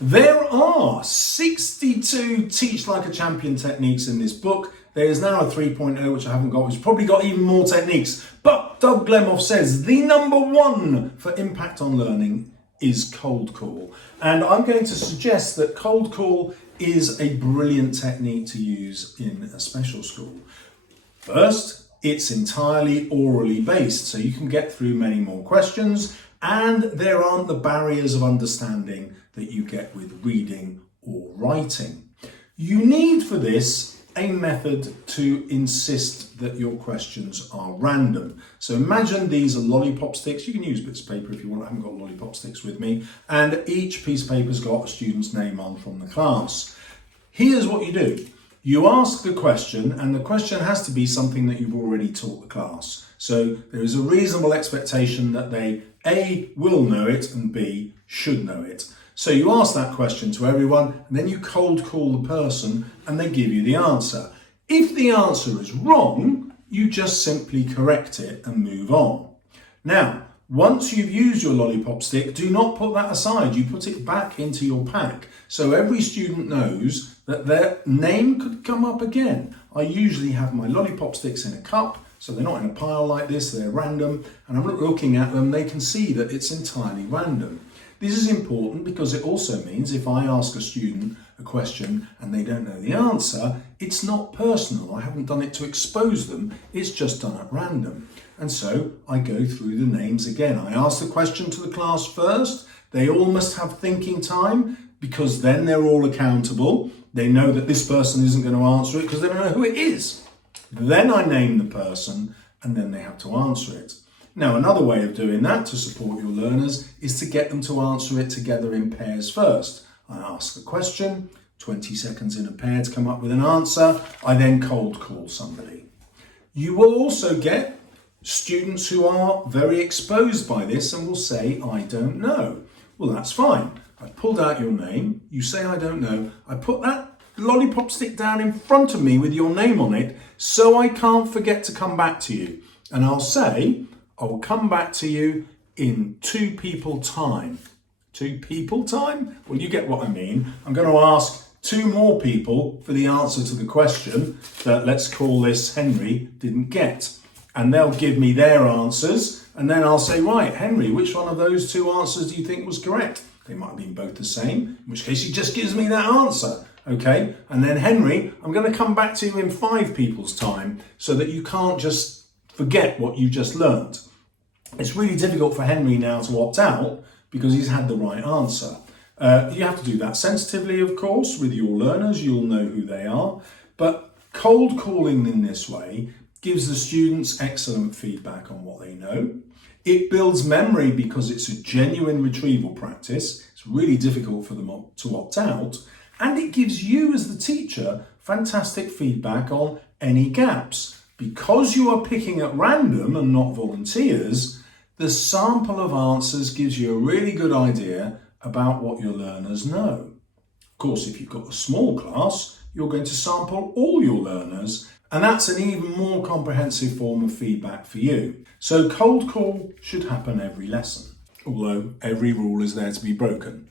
There are 62 Teach Like a Champion techniques in this book. There is now a 3.0, which I haven't got, which has probably got even more techniques. But Doug Glemoff says the number one for impact on learning is cold call. And I'm going to suggest that cold call is a brilliant technique to use in a special school. First, it's entirely orally based, so you can get through many more questions, and there aren't the barriers of understanding that you get with reading or writing. You need for this a method to insist that your questions are random. So imagine these are lollipop sticks. You can use bits of paper if you want. I haven't got lollipop sticks with me. And each piece of paper's got a student's name on from the class. Here's what you do. You ask the question, and the question has to be something that you've already taught the class. So there is a reasonable expectation that they A, will know it, and B, should know it. So you ask that question to everyone, and then you cold call the person, and they give you the answer. If the answer is wrong, you just simply correct it and move on. Now, once you've used your lollipop stick, do not put that aside. You put it back into your pack. So every student knows that their name could come up again. I usually have my lollipop sticks in a cup, so they're not in a pile like this, they're random, and I'm looking at them, they can see that it's entirely random. This is important because it also means if I ask a student a question and they don't know the answer, it's not personal. I haven't done it to expose them, it's just done at random. And so I go through the names again. I ask the question to the class first. They all must have thinking time because then they're all accountable. They know that this person isn't going to answer it because they don't know who it is. Then I name the person and then they have to answer it. Now, another way of doing that to support your learners is to get them to answer it together in pairs first. I ask the question, 20 seconds in a pair to come up with an answer. I then cold call somebody. You will also get students who are very exposed by this and will say, I don't know. Well, that's fine. I've pulled out your name. You say, I don't know. I put that lollipop stick down in front of me with your name on it so I can't forget to come back to you. And I'll say, I will come back to you in 2 people time. 2 people time? Well, you get what I mean. I'm going to ask 2 more people for the answer to the question that, let's call this, Henry didn't get. And they'll give me their answers. And then I'll say, right, Henry, which one of those 2 answers do you think was correct? They might have been both the same, in which case he just gives me that answer. Okay? And then Henry, I'm going to come back to you in 5 people's time so that you can't just forget what you just learned. It's really difficult for Henry now to opt out because he's had the right answer. You have to do that sensitively, of course, with your learners. You'll know who they are. But cold calling in this way gives the students excellent feedback on what they know. It builds memory because it's a genuine retrieval practice. It's really difficult for them to opt out. And it gives you as the teacher fantastic feedback on any gaps. Because you are picking at random and not volunteers, the sample of answers gives you a really good idea about what your learners know. Of course, if you've got a small class, you're going to sample all your learners, and that's an even more comprehensive form of feedback for you. So cold call should happen every lesson, although every rule is there to be broken.